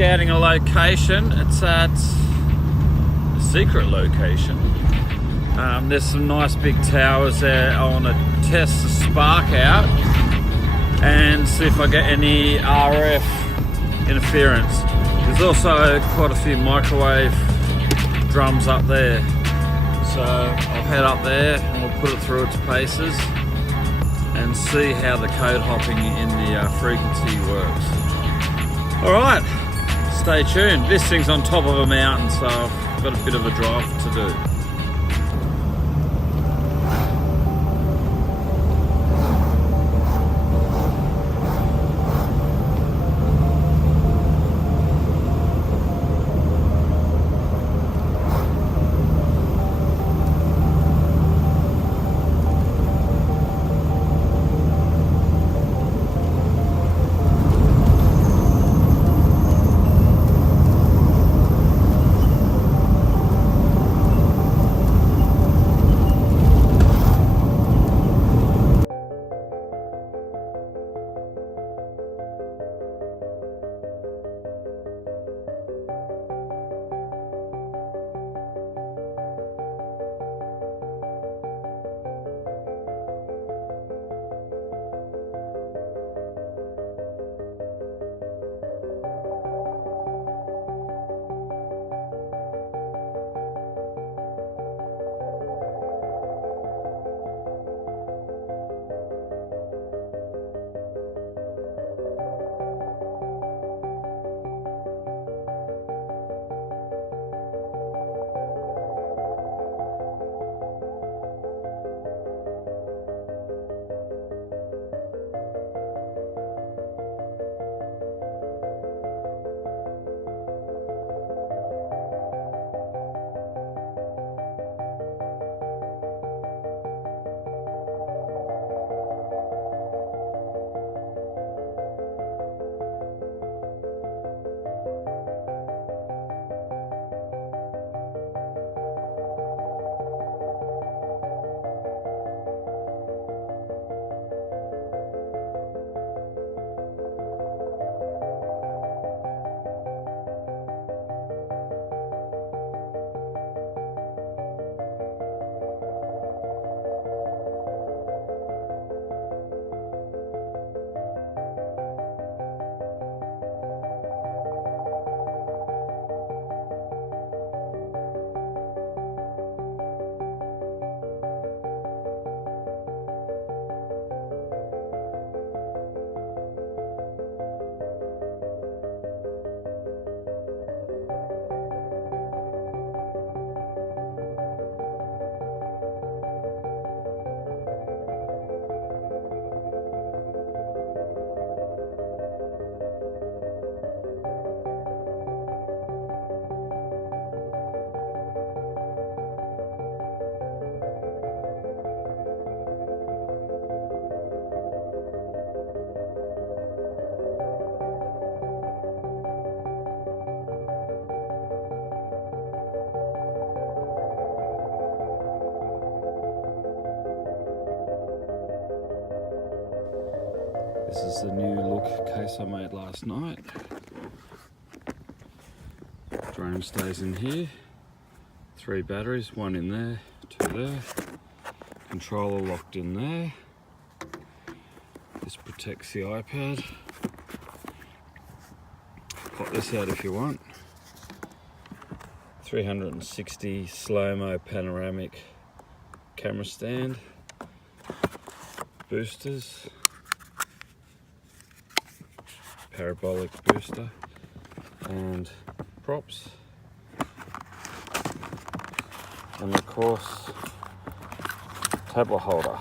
scouting a location. It's at a secret location. There's some nice big towers there. I want to test the Spark out and see if I get any RF interference. There's also quite a few microwave drums up there. So I'll head up there and we'll put it through its paces and see how the code hopping in the frequency works. Alright, stay tuned. This thing's on top of a mountain, so I've got a bit of a drive to do. This is the new look case I made last night. Drone stays in here. 3 batteries, 1 in there, 2 there. Controller locked in there. This protects the iPad. Pop this out if you want. 360 slow-mo panoramic camera stand. Boosters. Parabolic booster and props, and of course tablet holder,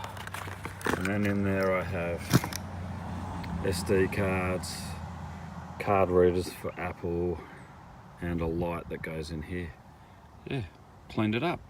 and then in there I have SD cards, card readers for Apple, and a light that goes in here. Yeah, cleaned it up.